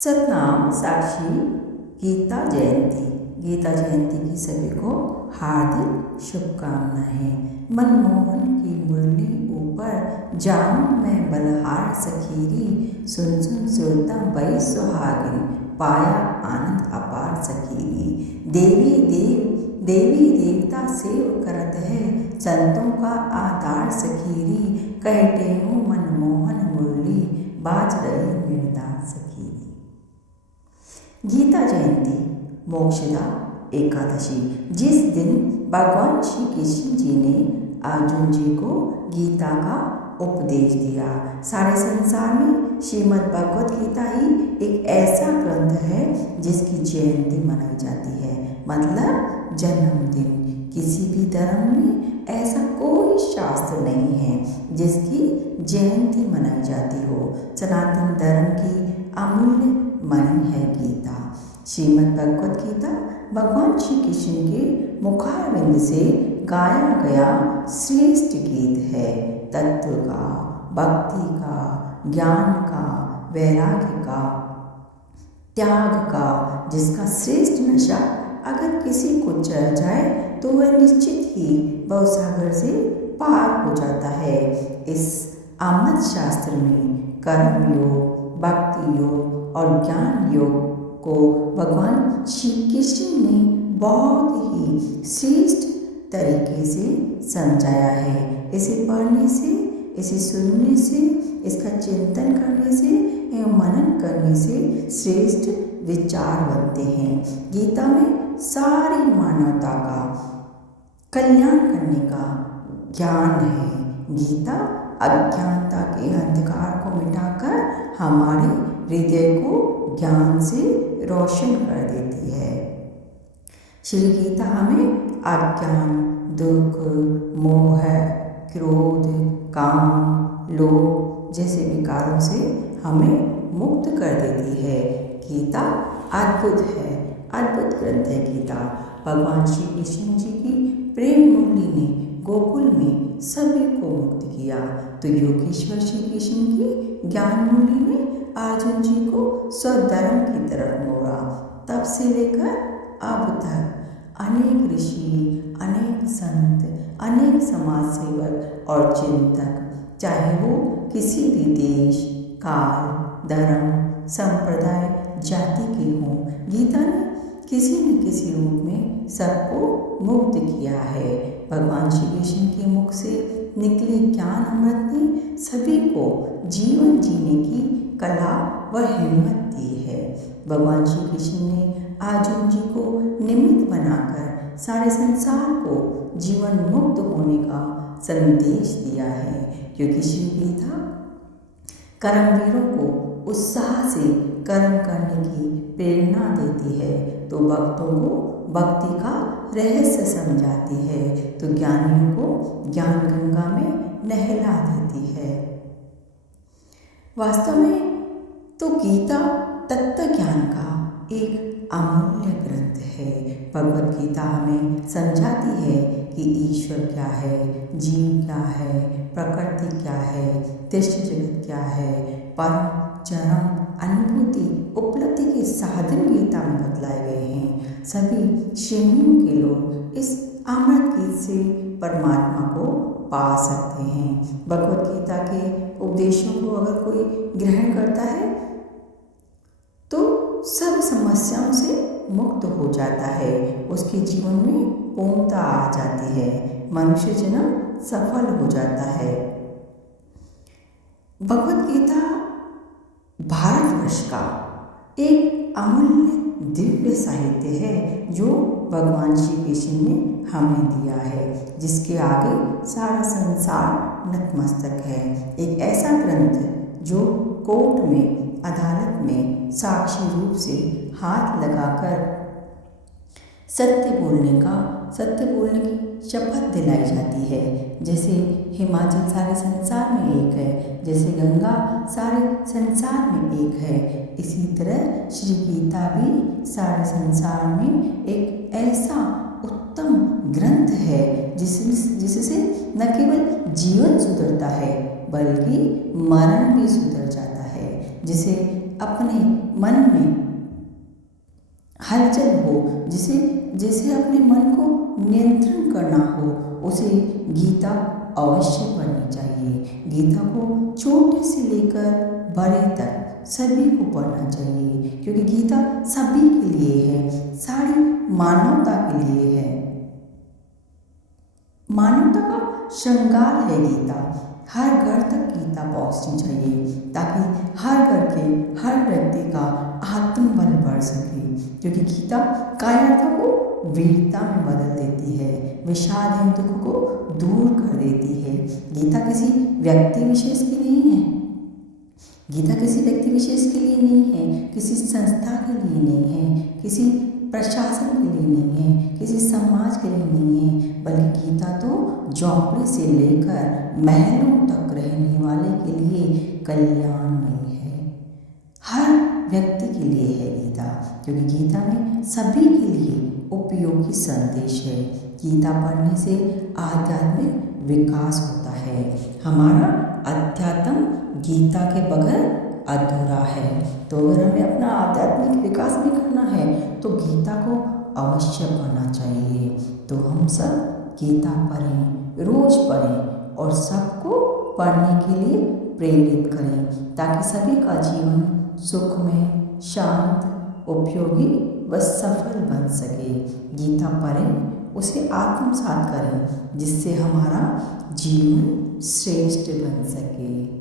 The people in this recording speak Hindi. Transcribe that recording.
सतनाम साक्षी गीता जयंती। गीता जयंती की सभी को हार्दिक शुभकामनाएं। मनमोहन की मुरली ऊपर जाऊं मैं बलहार सखीरी, सुन सुन सुरता बई सुहागिन, पाया आनंद अपार सखीरी। देवी देवता सेव करत है, संतों का आधार सखीरी, कहते हो मनमोहन मुरली, बाज रही निर्दार सखीरी। गीता जयंती मोक्षदा एकादशी, जिस दिन भगवान श्री कृष्ण जी ने अर्जुन जी को गीता का उपदेश दिया। सारे संसार में श्रीमद् भगवत गीता ही एक ऐसा ग्रंथ है जिसकी जयंती मनाई जाती है, मतलब जन्मदिन। किसी भी धर्म में ऐसा कोई शास्त्र नहीं है जिसकी जयंती मनाई जाती हो। सनातन धर्म की अमूल्य मणि है गीता। श्रीमद् भगवत गीता भगवान श्री कृष्ण के मुखारविंद से गाया गया श्रेष्ठ गीत है। तत्व का, भक्ति का, ज्ञान का, वैराग्य का, त्याग का, जिसका श्रेष्ठ नशा अगर किसी को चढ़ जाए तो वह निश्चित ही भवसागर से पार हो जाता है। इस अमृत शास्त्र में कर्म योग, भक्ति योग और ज्ञान योग को भगवान श्री कृष्ण ने बहुत ही श्रेष्ठ तरीके से समझाया है। इसे पढ़ने से, इसे सुनने से, इसका चिंतन करने से एवं मनन करने से श्रेष्ठ विचार बनते हैं। गीता में सारी मानवता का कल्याण करने का ज्ञान है। गीता अज्ञानता के अंधकार को मिटाकर हमारे हृदय को ज्ञान से रोशन कर देती है। श्री गीता हमें अज्ञान, दुख, मोह, क्रोध, काम, लोभ जैसे विकारों से हमें मुक्त कर देती है। गीता अद्भुत है, अद्भुत ग्रंथ है गीता। भगवान श्री कृष्ण जी की प्रेम मुरली ने गोकुल में सभी को मुक्त किया, तो योगेश्वर श्री कृष्ण की ज्ञान मुरली ने अर्जुन जी को स्वधर्म की तरफ मोड़ा। तब से लेकर अब तक अनेक ऋषि, अनेक संत, अनेक समाज सेवक और चिंतक, चाहे वो किसी भी देश, काल, धर्म, संप्रदाय, जाति के हों, गीता ने किसी न किसी रूप में सबको मुक्त किया है। भगवान श्री कृष्ण के मुख से निकले ज्ञान अमृत ने सभी को जीवन जीने की कला व हिम्मत दी है। भगवान श्री कृष्ण ने अर्जुन जी को निमित्त बनाकर सारे संसार को जीवन मुक्त होने का संदेश दिया है, क्योंकि श्री गीता कर्मवीरों को उत्साह से कर्म करने की प्रेरणा देती है, तो भक्तों को भक्ति का रहस्य समझाती है, तो ज्ञानियों को ज्ञान गंगा में नहला देती है। वास्तव में तो गीता तत्व ज्ञान का एक अमूल्य ग्रंथ है। भगवत गीता हमें समझाती है कि ईश्वर क्या है, जीव क्या है, प्रकृति क्या है, दृश्य जगत क्या है। परम चरम अनुभूति उपलब्धि के साधन गीता में बतलाए गए हैं। सभी श्रेणियों के लोग इस अमृत गीत से परमात्मा को पा सकते हैं। भगवत गीता के उपदेशों को अगर कोई ग्रहण करता है तो सब समस्याओं से मुक्त हो जाता है, उसके जीवन में पूर्णता आ जाती है, मनुष्य जन्म सफल हो जाता है। भगवत गीता भारतवर्ष का एक अमूल्य दिव्य साहित्य है जो भगवान श्री कृष्ण ने हमें दिया है, जिसके आगे सारा संसार नतमस्तक है। एक ऐसा ग्रंथ जो कोर्ट में, अदालत में साक्षी रूप से हाथ लगाकर सत्य बोलने की शपथ दिलाई जाती है। जैसे हिमाचल सारे संसार में एक है, जैसे गंगा सारे संसार में एक है, इसी तरह श्री गीता भी सारे संसार में एक ऐसा उत्तम ग्रंथ है जिससे न केवल जीवन सुधरता है बल्कि मरण भी सुधर जाता है, जिसे अपने मन में हलचल हो, जिसे अपने मन को नियंत्रण करना हो, उसे गीता अवश्य पढ़नी चाहिए। गीता को छोटे से लेकर बड़े तक सभी को पढ़ना चाहिए, क्योंकि गीता सभी के लिए है, सारी मानवता के लिए है। मानवता का श्रृंगार है गीता। हर घर तक गीता पहुंचनी चाहिए, ताकि हर घर के हर व्यक्ति का आत्मबल बढ़ सके, क्योंकि गीता कायरता को वीरता में बदल देती है, विषाद एवं दुख को दूर कर देती है। गीता किसी व्यक्ति विशेष की नहीं है, गीता किसी व्यक्ति विशेष के लिए नहीं है, किसी संस्था के लिए नहीं है, किसी प्रशासन के लिए नहीं है, किसी समाज के लिए नहीं है, बल्कि गीता तो झोंपड़ी से लेकर महलों तक रहने वाले के लिए कल्याणमयी है। हर व्यक्ति के लिए है गीता, क्योंकि गीता में सभी के लिए उपयोगी संदेश है। गीता पढ़ने से आध्यात्मिक विकास होता है। हमारा अध्यात्म गीता के बगैर अधूरा है। तो अगर हमें अपना आध्यात्मिक विकास भी करना है तो गीता को अवश्य पढ़ना चाहिए। तो हम सब गीता पढ़ें, रोज पढ़ें और सबको पढ़ने के लिए प्रेरित करें, ताकि सभी का जीवन सुखमय, शांत, उपयोगी व सफल बन सके। गीता पढ़ें, उसे आत्मसात करें, जिससे हमारा जीवन श्रेष्ठ बन सके।